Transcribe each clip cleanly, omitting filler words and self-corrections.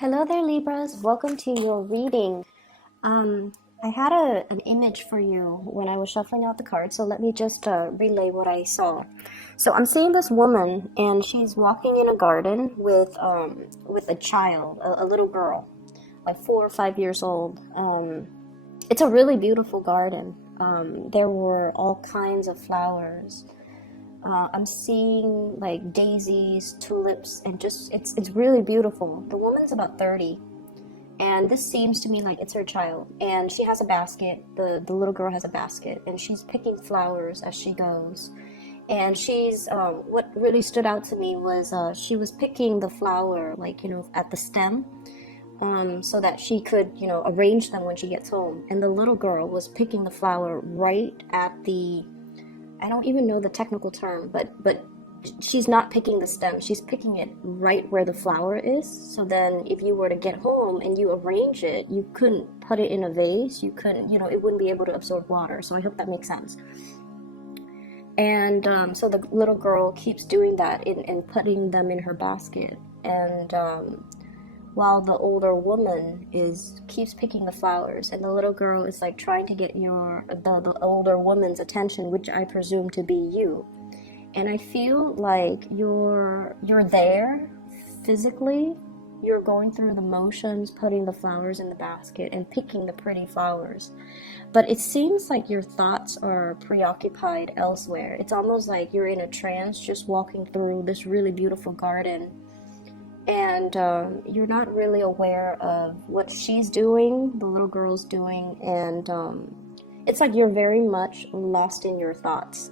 Hello there, Libras. Welcome to your reading. I had an image for you when I was shuffling out the cards, so let me just relay what I saw. So I'm seeing this woman, and she's walking in a garden with a child, a little girl, like 4 or 5 years old. It's a really beautiful garden. There were all kinds of flowers. I'm seeing like daisies, tulips, and just it's really beautiful. The woman's about 30, and this seems to me like it's her child. And she has a basket. The little girl has a basket, and she's picking flowers as she goes. And she's what really stood out to me was she was picking the flower like at the stem, so that she could arrange them when she gets home. And the little girl was picking the flower right at the, I don't even know the technical term, but she's not picking the stem. She's picking it right where the flower is. So then if you were to get home and you arrange it, you couldn't put it in a vase. You couldn't, it wouldn't be able to absorb water. So I hope that makes sense. And so the little girl keeps doing that and putting them in her basket. And while the older woman keeps picking the flowers, and the little girl is like trying to get the older woman's attention, which I presume to be you. And I feel like you're there physically. You're going through the motions, putting the flowers in the basket and picking the pretty flowers. But it seems like your thoughts are preoccupied elsewhere. It's almost like you're in a trance, just walking through this really beautiful garden. And you're not really aware of what she's doing, the little girl's doing, and it's like you're very much lost in your thoughts.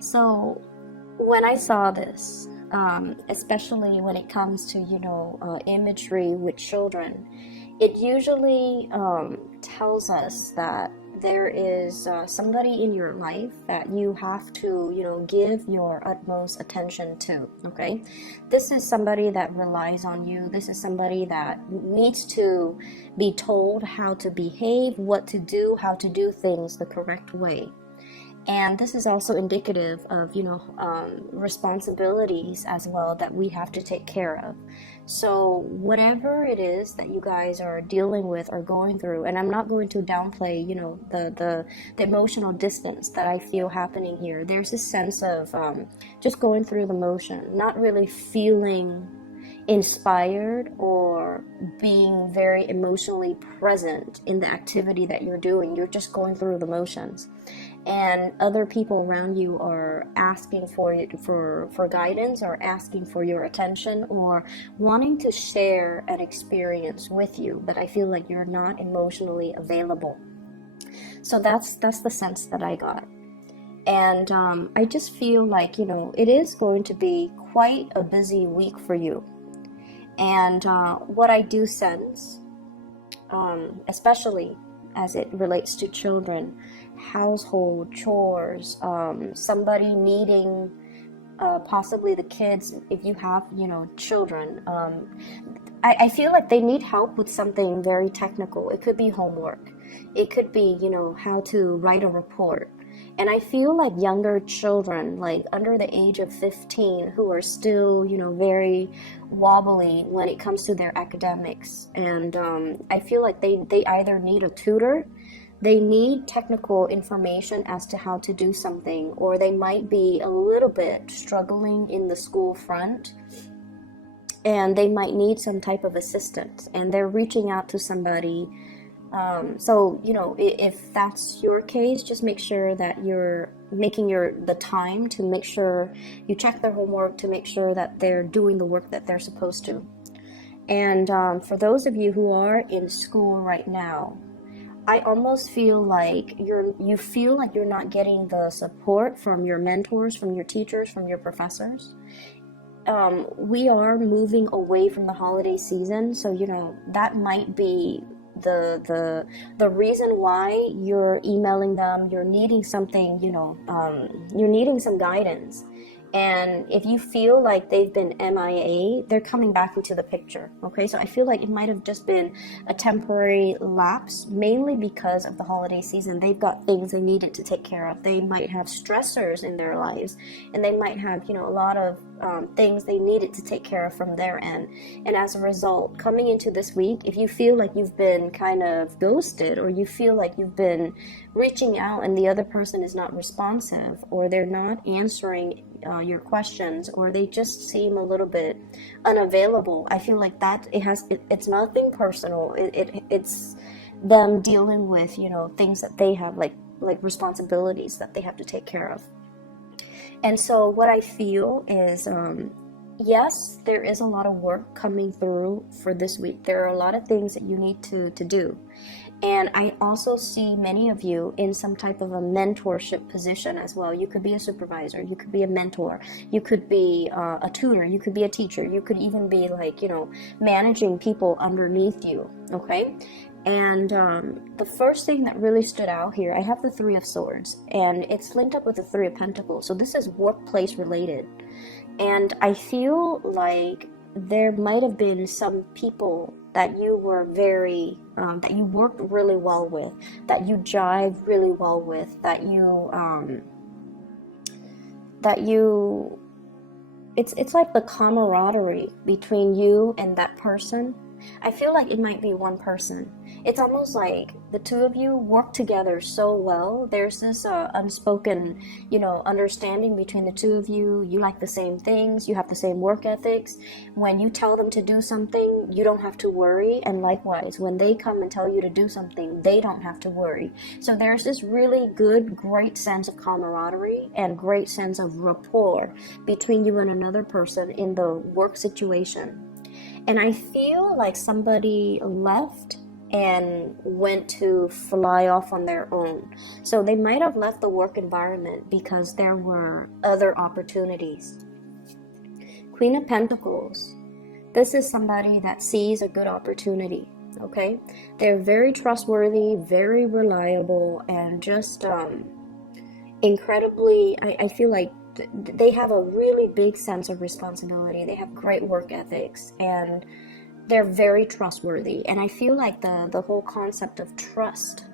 So when I saw this, especially when it comes to imagery with children, it usually tells us that there is somebody in your life that you have to give your utmost attention to. Okay, this is somebody that relies on you. This is somebody that needs to be told how to behave, what to do, how to do things the correct way. And this is also indicative of responsibilities as well that we have to take care of. So whatever it is that you guys are dealing with or going through, and I'm not going to downplay the emotional distance that I feel happening here. There's this sense of just going through the motion, not really feeling inspired or being very emotionally present in the activity that you're doing. You're just going through the motions. And other people around you are asking for guidance, or asking for your attention, or wanting to share an experience with you, but I feel like you're not emotionally available. So that's the sense that I got. And I just feel like it is going to be quite a busy week for you. And what I do sense, especially as it relates to children, household chores, somebody needing possibly the kids, if you have children, I feel like they need help with something very technical. It could be homework, it could be how to write a report. And I feel like younger children, like under the age of 15, who are still very wobbly when it comes to their academics. And I feel like they either need a tutor, they need technical information as to how to do something, or they might be a little bit struggling in the school front, and they might need some type of assistance, and they're reaching out to somebody. So if that's your case, just make sure that you're making the time to make sure you check their homework, to make sure that they're doing the work that they're supposed to. And for those of you who are in school right now, I almost feel like you feel like you're not getting the support from your mentors, from your teachers, from your professors. We are moving away from the holiday season, so that might be the reason why you're emailing them. You're needing something, you're needing some guidance. And if you feel like they've been MIA, they're coming back into the picture, okay? So I feel like it might have just been a temporary lapse, mainly because of the holiday season. They've got things they needed to take care of. They might have stressors in their lives, and they might have, a lot of things they needed to take care of from their end. And as a result, coming into this week, if you feel like you've been kind of ghosted, or you feel like you've been reaching out and the other person is not responsive, or they're not answering your questions, or they just seem a little bit unavailable, I feel like that it's nothing personal. It's them dealing with things that they have, like responsibilities that they have to take care of. And so what I feel is, yes, there is a lot of work coming through for this week. There are a lot of things that you need to do. And I also see many of you in some type of a mentorship position as well. You could be a supervisor, you could be a mentor, you could be a tutor, you could be a teacher, you could even be managing people underneath you, okay? And the first thing that really stood out here, I have the Three of Swords, and it's linked up with the Three of Pentacles. So this is workplace related. And I feel like there might have been some people that you were that you worked really well with, that you jived really well with, it's like the camaraderie between you and that person. I feel like it might be one person. It's almost like the two of you work together so well. There's this unspoken, understanding between the two of you. You like the same things. You have the same work ethics. When you tell them to do something, you don't have to worry. And likewise, when they come and tell you to do something, they don't have to worry. So there's this really good, great sense of camaraderie and great sense of rapport between you and another person in the work situation. And I feel like somebody left and went to fly off on their own. So they might have left the work environment because there were other opportunities. Queen of Pentacles. This is somebody that sees a good opportunity, okay? They're very trustworthy, very reliable, and just incredibly, I feel like they have a really big sense of responsibility. They have great work ethics, and they're very trustworthy. And I feel like the whole concept of trust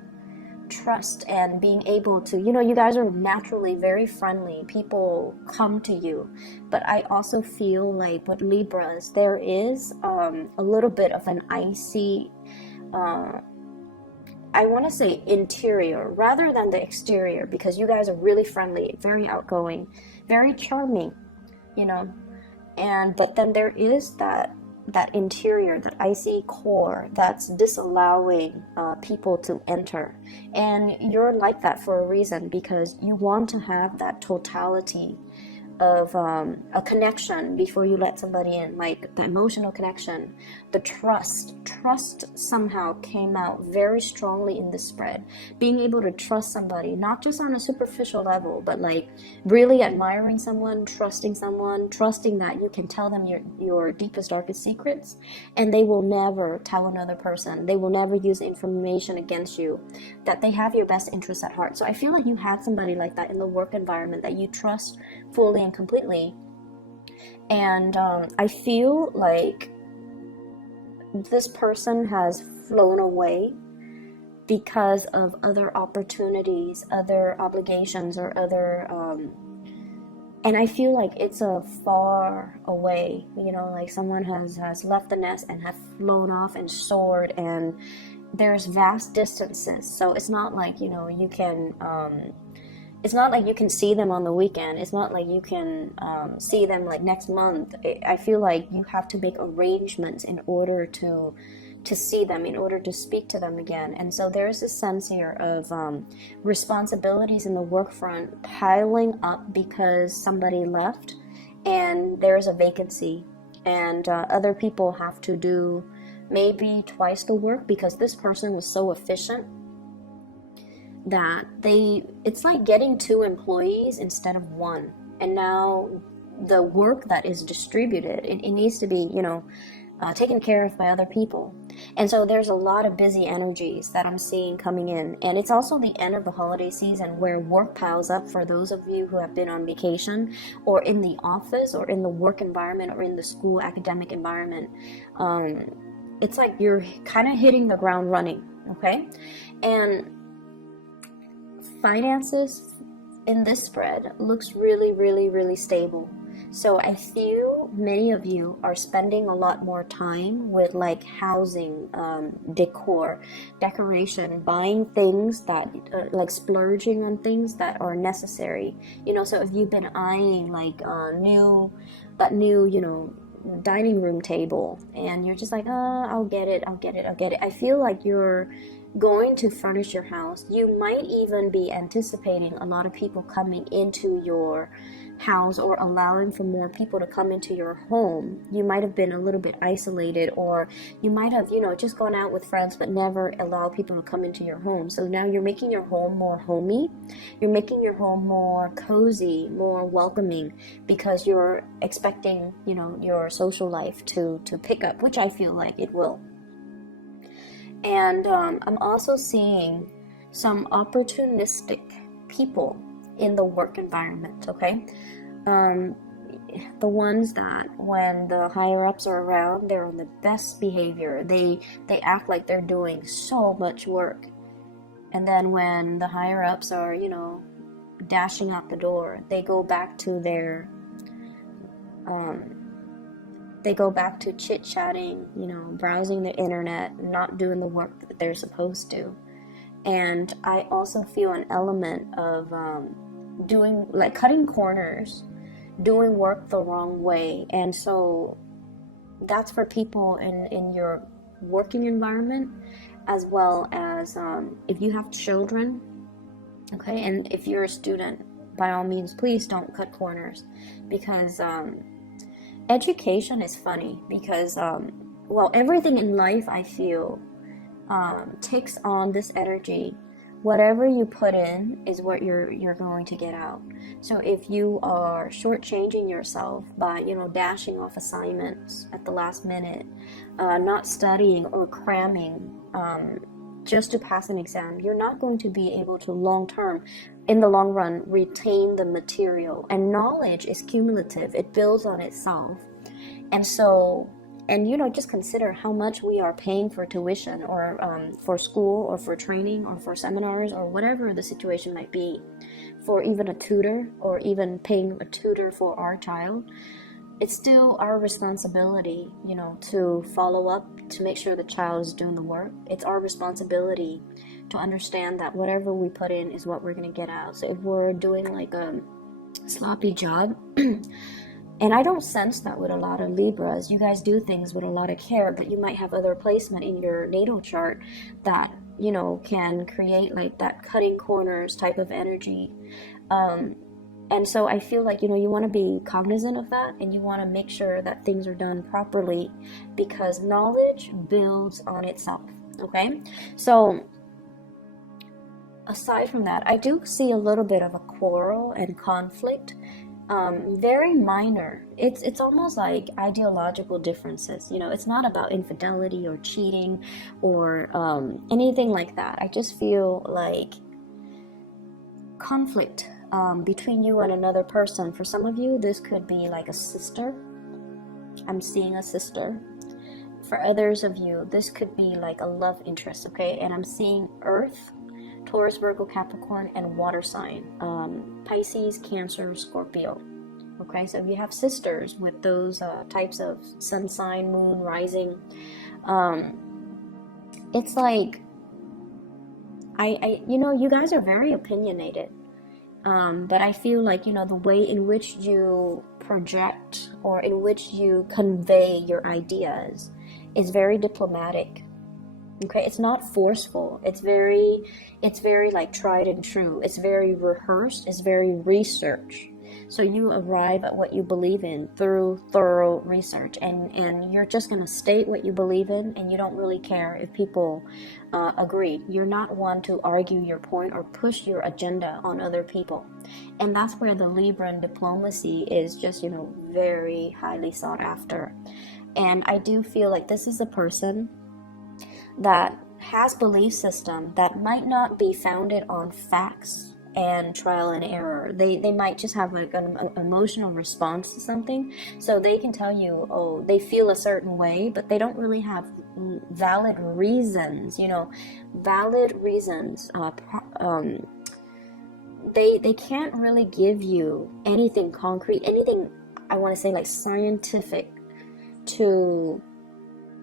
and being able to, you guys are naturally very friendly. People come to you. But I also feel like with Libras, there is a little bit of an icy, I want to say interior rather than the exterior, because you guys are really friendly, very outgoing, very charming, but then there is that interior, that icy core that's disallowing people to enter. And you're like that for a reason, because you want to have that totality of a connection before you let somebody in, like the emotional connection, the trust somehow came out very strongly in this spread. Being able to trust somebody, not just on a superficial level, but like really admiring someone, trusting that you can tell them your deepest, darkest secrets, and they will never tell another person. They will never use information against you, that they have your best interests at heart. So I feel like you had somebody like that in the work environment that you trust fully and completely. And I feel like this person has flown away because of other opportunities, other obligations, or other and I feel like it's a far away, like someone has left the nest and have flown off and soared, and there's vast distances. So it's not like you can it's not like you can see them on the weekend. It's not like you can see them like next month. I feel like you have to make arrangements in order to see them, in order to speak to them again. And so there's this sense here of responsibilities in the work front piling up because somebody left and there's a vacancy, and other people have to do maybe twice the work because this person was so efficient that it's like getting 2 employees instead of 1. And now the work that is distributed, it needs to be taken care of by other people. And so there's a lot of busy energies that I'm seeing coming in. And it's also the end of the holiday season where work piles up for those of you who have been on vacation or in the office or in the work environment or in the school academic environment. It's like you're kind of hitting the ground running, okay? And finances in this spread looks really, really, really stable. So I feel many of you are spending a lot more time with like housing, decor, decoration, buying things that like splurging on things that are necessary. You know, so if you've been eyeing like that new, you know, dining room table and you're just like, I'll get it. I feel like you're going to furnish your house. You might even be anticipating a lot of people coming into your house or allowing for more people to come into your home. You might have been a little bit isolated, or you might have, you know, just gone out with friends but never allow people to come into your home. So now you're making your home more homey. You're making your home more cozy, more welcoming, because you're expecting, you know, your social life to pick up, which I feel like it will. And I'm also seeing some opportunistic people in the work environment, okay? The ones that when the higher ups are around, they're on the best behavior. They act like they're doing so much work. And then when the higher ups are, you know, dashing out the door, they go back to their chit-chatting, you know, browsing the internet, not doing the work that they're supposed to. And I also feel an element of doing, like, cutting corners, doing work the wrong way. And so that's for people in your working environment, as well as if you have children, okay? And if you're a student, by all means, please don't cut corners, because education is funny, because well, everything in life, I feel, takes on this energy. Whatever you put in is what you're going to get out. So if you are shortchanging yourself by, you know, dashing off assignments at the last minute, not studying or cramming just to pass an exam, you're not going to be able to in the long run, retain the material. And knowledge is cumulative. It builds on itself. And so, and you know, just consider how much we are paying for tuition, or for school, or for training, or for seminars, or whatever the situation might be, for even a tutor, or even paying a tutor for our child. It's still our responsibility, you know, to follow up, to make sure the child is doing the work. It's our responsibility to understand that whatever we put in is what we're going to get out. So if we're doing like a sloppy job, and I don't sense that with a lot of Libras, you guys do things with a lot of care, but you might have other placement in your natal chart that, you know, can create like that cutting corners type of energy. And so I feel like, you know, you want to be cognizant of that, and you want to make sure that things are done properly, because knowledge builds on itself, okay? So aside from that, I do see a little bit of a quarrel and conflict, very minor. It's almost like ideological differences. You know, it's not about infidelity or cheating or anything like that. I just feel like conflict between you and another person. For some of you, this could be like a sister. I'm seeing a sister. For others of you, this could be like a love interest, okay? And I'm seeing Earth, Taurus, Virgo, Capricorn, and water sign, Pisces, Cancer, Scorpio. Okay, so if you have sisters with those types of sun sign, moon, rising, it's like, you know, you guys are very opinionated, but I feel like, you know, the way in which you project or in which you convey your ideas is very diplomatic. Okay, it's not forceful. It's very like tried and true. It's very rehearsed. It's very research. So you arrive at what you believe in through thorough research, and you're just gonna state what you believe in, and you don't really care if people agree. You're not one to argue your point or push your agenda on other people, and that's where the Libran diplomacy is just, you know, very highly sought after. And I do feel like this is a person that has belief system that might not be founded on facts and trial and error. They might just have like an emotional response to something, so they can tell you, oh, they feel a certain way, but they don't really have valid reasons, valid reasons. They can't really give you anything concrete, anything, I want to say, like scientific to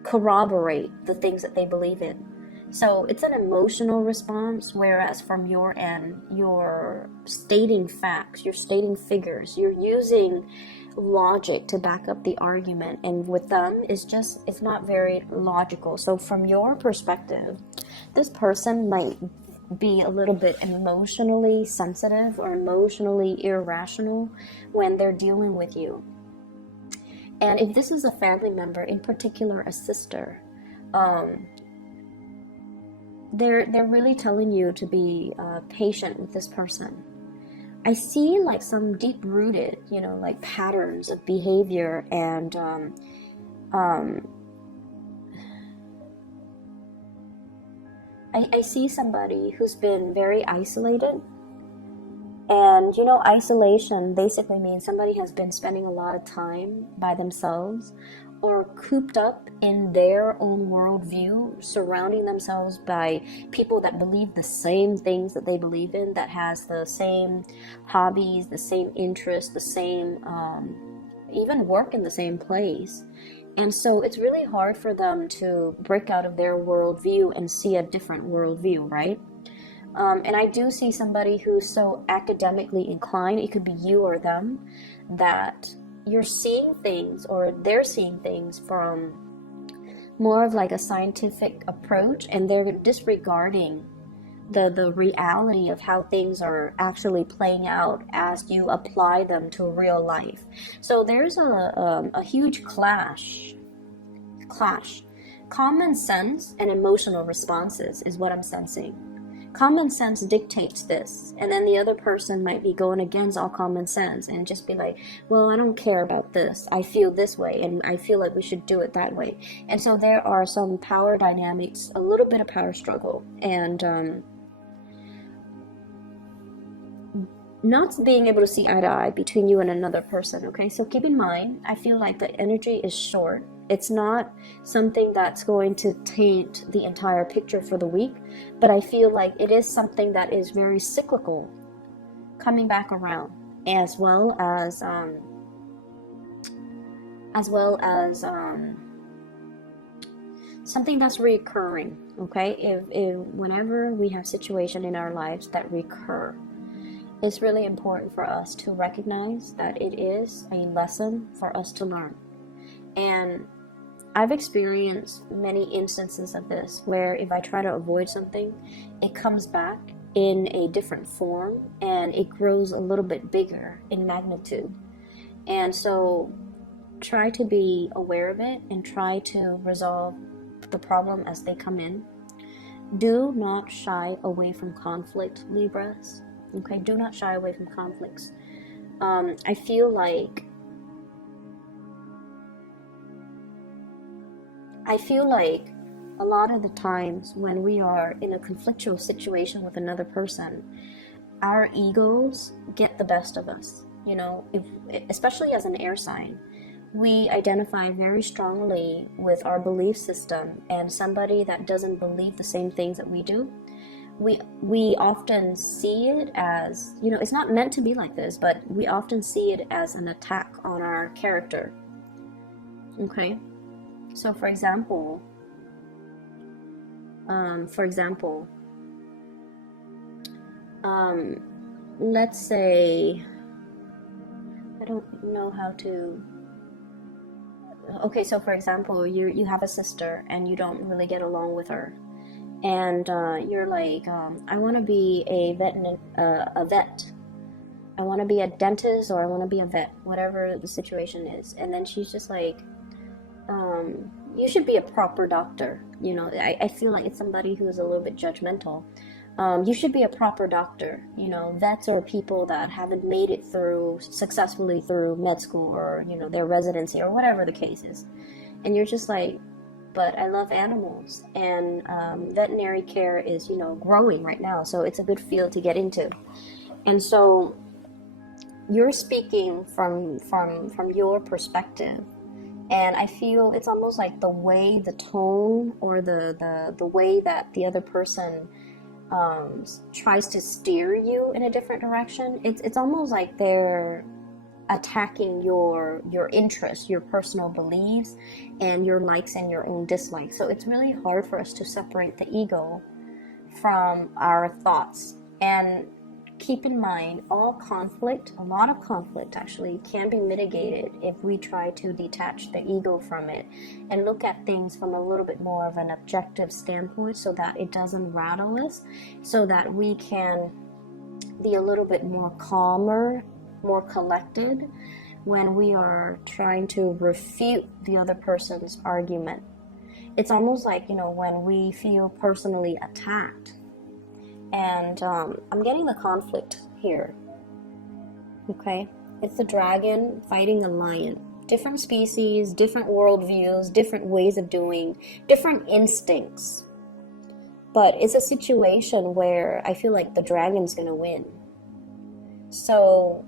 corroborate the things that they believe in. So it's an emotional response, whereas from your end, you're stating facts, you're stating figures, you're using logic to back up the argument, and with them, it's not very logical. So from your perspective, this person might be a little bit emotionally sensitive or emotionally irrational when they're dealing with you. And if this is a family member, in particular a sister, they're really telling you to be patient with this person. I see like some deep-rooted, like patterns of behavior, and I see somebody who's been very isolated. And isolation basically means somebody has been spending a lot of time by themselves or cooped up in their own worldview, surrounding themselves by people that believe the same things that they believe in, that has the same hobbies, the same interests, the same, even work in the same place. And so it's really hard for them to break out of their worldview and see a different worldview, right? And I do see somebody who's so academically inclined, it could be you or them, that you're seeing things, or they're seeing things from more of like a scientific approach, and they're disregarding the reality of how things are actually playing out as you apply them to real life. So there's a huge clash. Common sense and emotional responses is what I'm sensing. Common sense dictates this, and then the other person might be going against all common sense and just be like, well, I don't care about this, I feel this way, and I feel like we should do it that way. And so there are some power dynamics, a little bit of power struggle, and not being able to see eye to eye between you and another person. Okay, so keep in mind, I feel like the energy is short. It's not something that's going to taint the entire picture for the week, but I feel like it is something that is very cyclical, coming back around, as well as something that's recurring. Okay, if whenever we have situation in our lives that recur, it's really important for us to recognize that it is a lesson for us to learn. And I've experienced many instances of this where if I try to avoid something, it comes back in a different form and it grows a little bit bigger in magnitude. And so try to be aware of it and try to resolve the problem as they come in. Do not shy away from conflict, Libras. Okay, do not shy away from conflicts. I feel like a lot of the times when we are in a conflictual situation with another person, our egos get the best of us. Especially as an air sign, we identify very strongly with our belief system, and somebody that doesn't believe the same things that we do, we often see it as, it's not meant to be like this, but we often see it as an attack on our character. Okay, so for example, let's say, I don't know how to. Okay, so for example, you have a sister and you don't really get along with her, and you're like, I want to be a vet. I want to be a dentist, or I want to be a vet, whatever the situation is. And then she's just like, you should be a proper doctor. I feel like it's somebody who is a little bit judgmental. You should be a proper doctor. Vets are people that haven't made it successfully through med school, or their residency, or whatever the case is. And you're just like, but I love animals, and veterinary care is, you know, growing right now, so it's a good field to get into. And so you're speaking from your perspective, and I feel it's almost like the way, the tone, or the way that the other person tries to steer you in a different direction. It's almost like they're attacking your interests, your personal beliefs, and your likes and your own dislikes. So it's really hard for us to separate the ego from our thoughts. And keep in mind, all conflict, a lot of conflict actually, can be mitigated if we try to detach the ego from it and look at things from a little bit more of an objective standpoint, so that it doesn't rattle us, so that we can be a little bit more calmer, more collected when we are trying to refute the other person's argument. It's almost like, you know, when we feel personally attacked. And I'm getting the conflict here. Okay? It's the dragon fighting a lion. Different species, different worldviews, different ways of doing, different instincts. But it's a situation where I feel like the dragon's gonna win. So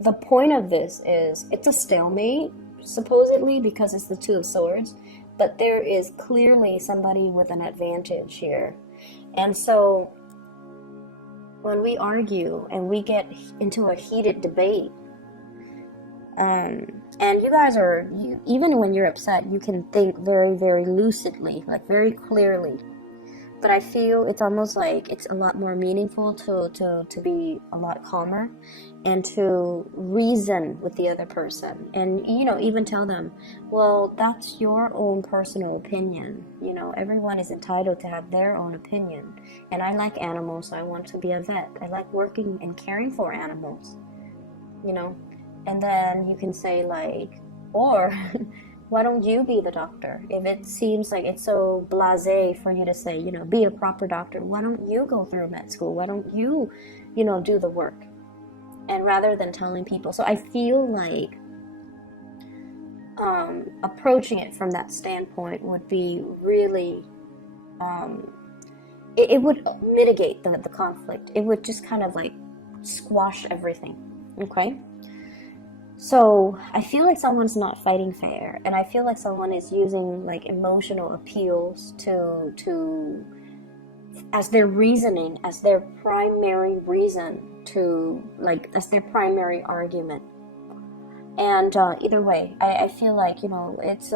the point of this is, it's a stalemate, supposedly, because it's the Two of Swords, but there is clearly somebody with an advantage here. And so when we argue and we get into a heated debate, and you guys are, even when you're upset, you can think very, very lucidly, like very clearly. But I feel it's almost like it's a lot more meaningful to be a lot calmer and to reason with the other person. And, you know, even tell them, well, that's your own personal opinion. You know, everyone is entitled to have their own opinion. And I like animals, so I want to be a vet. I like working and caring for animals, you know. And then you can say, like, or why don't you be the doctor? If it seems like it's so blasé for you to say, you know, be a proper doctor, why don't you go through med school? Why don't you, you know, do the work? And rather than telling people. So I feel like approaching it from that standpoint would be really, it would mitigate the conflict. It would just kind of like squash everything, okay? So I feel like someone's not fighting fair, and I feel like someone is using like emotional appeals to as their reasoning, as their primary reason, to like as their primary argument. And either way, I feel like, you know, it's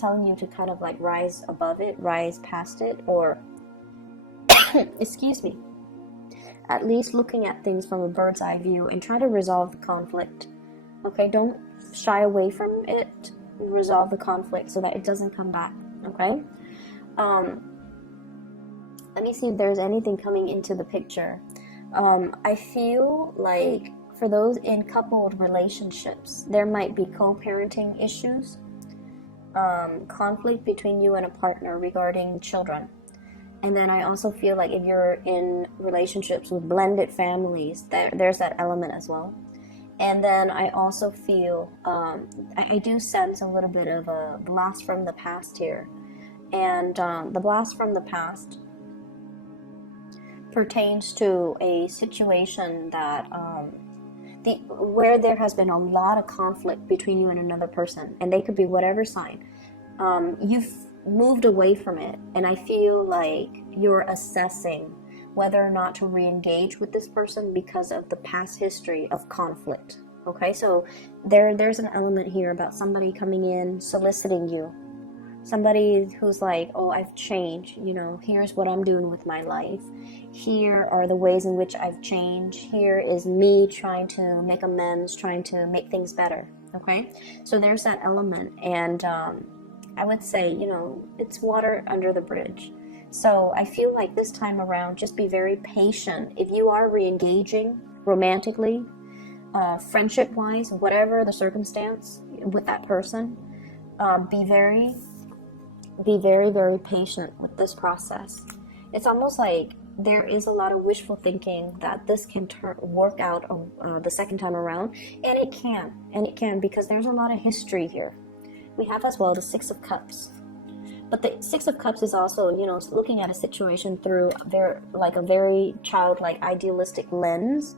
telling you to kind of like rise above it, rise past it, or excuse me, at least looking at things from a bird's eye view and try to resolve the conflict. Okay, don't shy away from it. Resolve the conflict so that it doesn't come back. Okay. Let me see if there's anything coming into the picture. I feel like for those in coupled relationships, there might be co-parenting issues, conflict between you and a partner regarding children. And then I also feel like if you're in relationships with blended families, there's that element as well. And then I also feel, I do sense a little bit of a blast from the past here. And the blast from the past pertains to a situation that, where there has been a lot of conflict between you and another person. And they could be whatever sign. You've moved away from it. And I feel like you're assessing whether or not to re-engage with this person because of the past history of conflict. Okay, so there's an element here about somebody coming in, soliciting you. Somebody who's like, oh, I've changed, you know, here's what I'm doing with my life. Here are the ways in which I've changed. Here is me trying to make amends, trying to make things better. Okay, so there's that element. And I would say, you know, it's water under the bridge. So I feel like this time around, just be very patient. If you are re-engaging romantically, friendship-wise, whatever the circumstance with that person, be very, very patient with this process. It's almost like there is a lot of wishful thinking that this can work out the second time around, and it can because there's a lot of history here. we have as well the Six of Cups. But the Six of Cups is also, you know, looking at a situation through a very childlike, idealistic lens.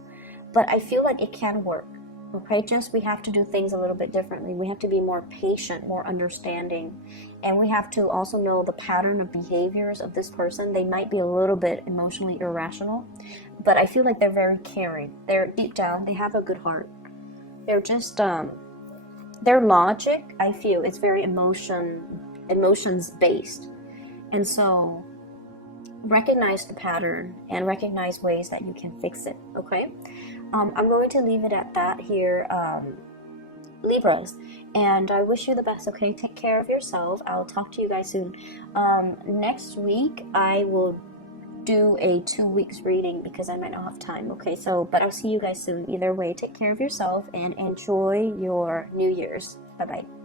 But I feel like it can work. Okay, just we have to do things a little bit differently. We have to be more patient, more understanding, and we have to also know the pattern of behaviors of this person. They might be a little bit emotionally irrational, but I feel like they're very caring. They're deep down, they have a good heart. They're just their logic, I feel, is very emotions based, and so recognize the pattern and recognize ways that you can fix it. Okay. I'm going to leave it at that here, Libras, and I wish you the best. Okay, take care of yourself. I'll talk to you guys soon. Next week I will do a 2 weeks reading because I might not have time. Okay, so but I'll see you guys soon. Either way, take care of yourself and enjoy your New Year's. Bye bye.